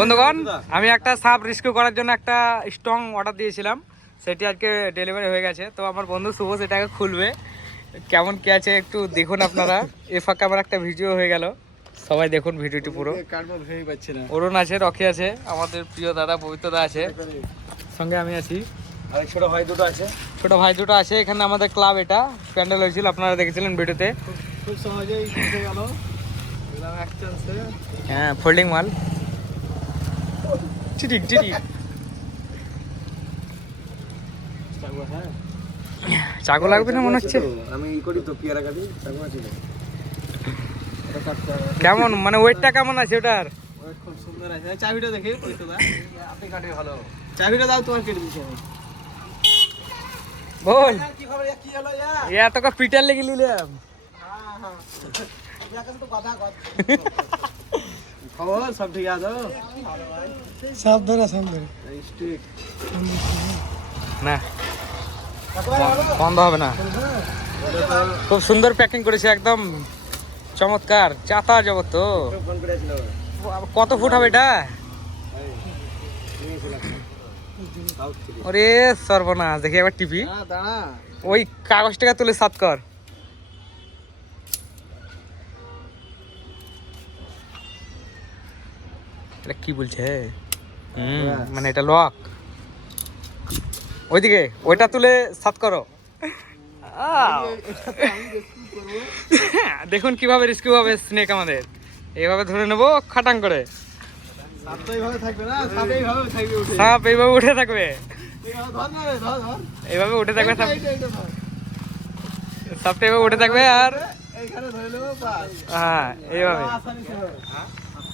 বন্ধুগণ আমি একটা সাপ রেস্কিউ করার জন্য একটা স্ট্রং অর্ডার দিয়েছিলাম। সেটি আজকে ডেলিভারি হয়ে গেছে। তো আমার বন্ধু শুভ সেটাকে খুলবে। কেমন কি আছে একটু দেখুন আপনারা। এ ফাঁকে আমার একটা ভিডিও হয়ে গেল। সবাই দেখুন ভিডিওটি পুরো। অরুণ আছে রকি আছে আমাদের প্রিয় দাদা পবিত্রদা আছে। সঙ্গে আমি আছি। আর ছোট ভাই দুটো আছে। ছোট ভাই দুটো আছে। এখানে আমাদের ক্লাব এটা। প্যান্ডেল হয়েছিল আপনারা দেখেছিলেন ভিডিওতে। খুব সহজেই গেল। হ্যাঁ ফোল্ডিং মাল চিটিক হ্যাঁ চাকু লাগবে না মনে হচ্ছে? আমি ই করি তো পেয়ারা কাটি চাকু আছে কেমন মানে ওয়েটটা কেমন আছে ওটার? ওই খুব সুন্দর আছে। চাবিটা দেখে পরিচয় আপনি কাটে ভালো। চাবিটা দাও তোমার কেটে দিচ্ছি আমি। বল। কি খবর কি হলো ইয়া এ এত কা পিটার লেগে নিলাম হ্যাঁ হ্যাঁ। তো কথা কথা খবর সব ঠিক আছে? সব ধরে সব ধরে না বন্ধ হবে না। খুব সুন্দর প্যাকিং করেছে একদম চমৎকার চাতা যাব তো। কত ফুট হবে এটা? ওরে সর্বনাশ দেখি একবার টিপি। ওই কাগজটাকে তুলে সাত কর। এটা কি বলছে হুম, মানে এটা লক ওইদিকে ওইটা তুলে সাত করো। দেখুন কীভাবে রিস্কিউ হবে স্নেক আমাদের। এইভাবে ধরে নেব খাটাং করে। সাপ তো এইভাবে থাকবে না? সাপ এইভাবে থাকবে উঠে। সাপ এইভাবে উঠে থাকবে। এইভাবে উঠে থাকবে সাপ। সাপটা এইভাবে উঠে থাকবে আর এইখানে ধরে নেব বাস। হ্যাঁ এইভাবে। আসানি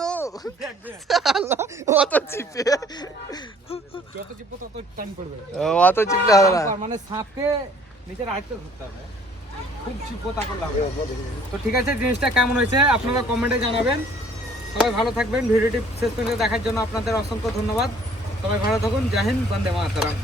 তো? অত চিপে। যত তত পড়বে অত চিপলে হবে না। মানে সাপকে নিজের আয়ত্তে ধরতে হবে। খুব তা ঠিক আছে, জিনিসটা কেমন হয়েছে আপনারা কমেন্টে জানাবেন। সবাই ভালো থাকবেন। ভিডিওটি শেষ পর্যন্ত দেখার জন্য আপনাদের অসংখ্য ধন্যবাদ। সবাই ভালো থাকুন। জাহিন বন্দে মাতারাম।